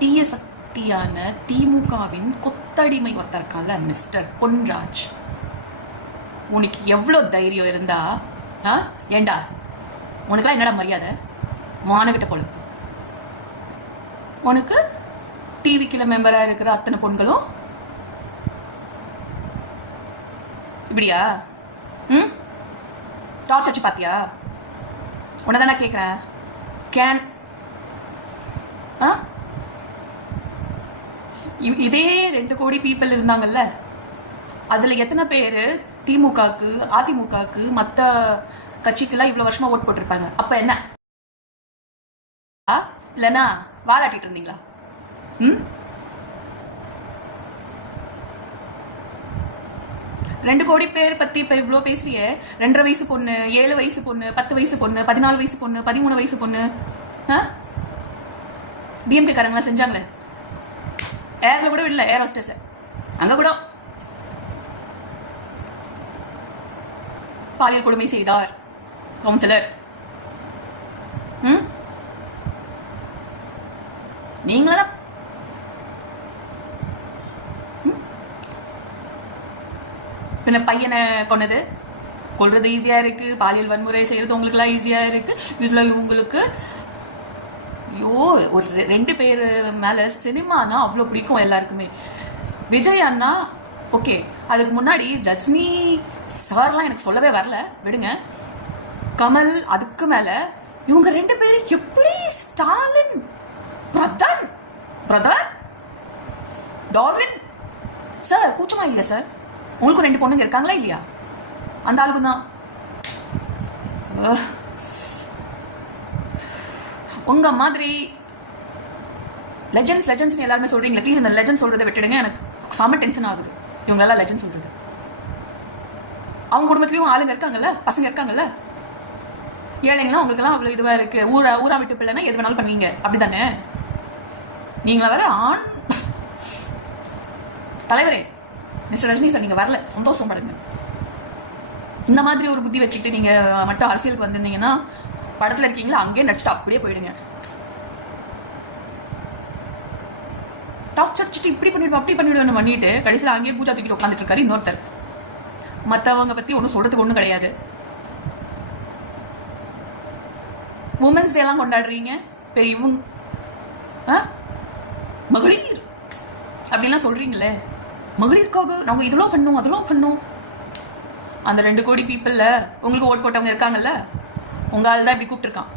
தீய சக்தியான திமுகவின் கொத்தடிமை ஒருத்தர் இருக்கான்ல மிஸ்டர் பொன்ராஜ். உனக்கு எவ்வளோ தைரியம் இருந்தா ஏண்டா உனக்குலாம் என்னடா மரியாதை? மானகிட்ட பொழுப்பு. உனக்கு டிவிக்கில மெம்பரா இருக்கிற அத்தனை பொண்களும் இப்படியா? டார்ச் வச்சு பாத்தியா? உன்னதான கேக்குறேன். கேன் இதே 2 கோடி பீப்புள் இருந்தாங்கல்ல, அதுல எத்தனை பேரு திமுகக்கு அதிமுகக்கு மற்ற கட்சிக்கெல்லாம் இவ்வளவு வருஷமா ஓட் போட்டிருப்பாங்க? அப்ப என்ன இல்லைன்னா வாழாட்டிட்டு இருந்தீங்களா? 2 கோடி பேர் பத்தி இப்ப இவ்வளோ பேசுறியே. 2.5 வயசு பொண்ணு, 7 வயசு பொண்ணு, 10 வயசு பொண்ணு, 14 வயசு பொண்ணு, 13 வயசு பொண்ணு டிஎம்கே காரங்களா செஞ்சாங்களே. ஏர்ல கூட விடல ஏர் ஹோஸ்டஸ். அங்க கூட பாலியல் கொடுமை செய்தார் கவுன்சிலர். நீங்களா பின்ன பையனை கொன்னது கொல்றது ஈஸியா இருக்கு, பாலியல் வன்முறை செய்யறது உங்களுக்கு எல்லாம் ஈஸியா இருக்கு. இதுல இவங்களுக்கு ஐயோ ஒரு 2 பேர் மேல சினிமானா அவ்வளோ பிடிக்கும் எல்லாருக்குமே. விஜய் அண்ணா ஓகே, அதுக்கு முன்னாடி ரஜினி சார்லாம் எனக்கு சொல்லவே வரல, விடுங்க. கமல், அதுக்கு மேல இவங்க 2 பேரும் எப்படி Stalin brother brother Darwin sir கூச்சமா இல்லையா சார்? உங்களுக்கும் 2 பொண்ணுங்க இருக்காங்களா இல்லையா? அந்த ஆளுக்கு தான் உங்க மாதிரி லெஜெண்ட்ஸ் லெஜெண்ட்ஸ் எல்லாருமே சொல்றீங்களா? ப்ளீஸ் இந்த லெஜெண்ட் சொல்றதை விட்டுடுங்க. எனக்கு செம டென்ஷன் ஆகுது இவங்களெல்லாம் லெஜெண்ட் சொல்றது. அவங்க குடும்பத்திலயும் ஆளுங்க இருக்காங்கல்ல, பசங்க இருக்காங்கல்ல. ஏழைங்களாம் உங்களுக்கெல்லாம் அவ்வளவு இதுவா இருக்கு. ஊரா விட்டு பிள்ளைன்னா எது வேணாலும் பண்ணுவீங்க, அப்படித்தானே? நீங்களா வேற ஆண் தலைவரே மிஸ்டர் ரஜினி சார், நீங்க வரல, சந்தோஷம் படுங்க. இந்த மாதிரி ஒரு புத்தி வச்சுட்டு நீங்க மட்டும் அரசியலுக்கு வந்திருந்தீங்கன்னா படத்துல இருக்கீங்களா அங்கேயே நடிச்சுட்டு அப்படியே போயிடுங்க. டார்ச்சர் அடிச்சுட்டு இப்படி பண்ணிடுவோம் அப்படி பண்ணிடுவேன் பண்ணிட்டு கடைசியில் அங்கேயே பூஜா தூக்கிட்டு உட்காந்துட்டு இருக்காரு இன்னொருத்தர். மற்றவங்க பத்தி ஒன்றும் சொல்றதுக்கு ஒன்றும் கிடையாது. உமன்ஸ் டே எல்லாம் கொண்டாடுறீங்க, இவங்க மகளிர் அப்படின்லாம் சொல்றீங்களே. மகளிருக்காக நாங்கள் இதெல்லாம் பண்ணோம் அதெல்லாம் பண்ணோம். அந்த 2 கோடி பீப்புள்ல உங்களுக்கு ஓட் போட்டவங்க இருக்காங்கல்ல, உங்க ஆள் தான் இப்படி கூப்பிட்டுருக்கான்.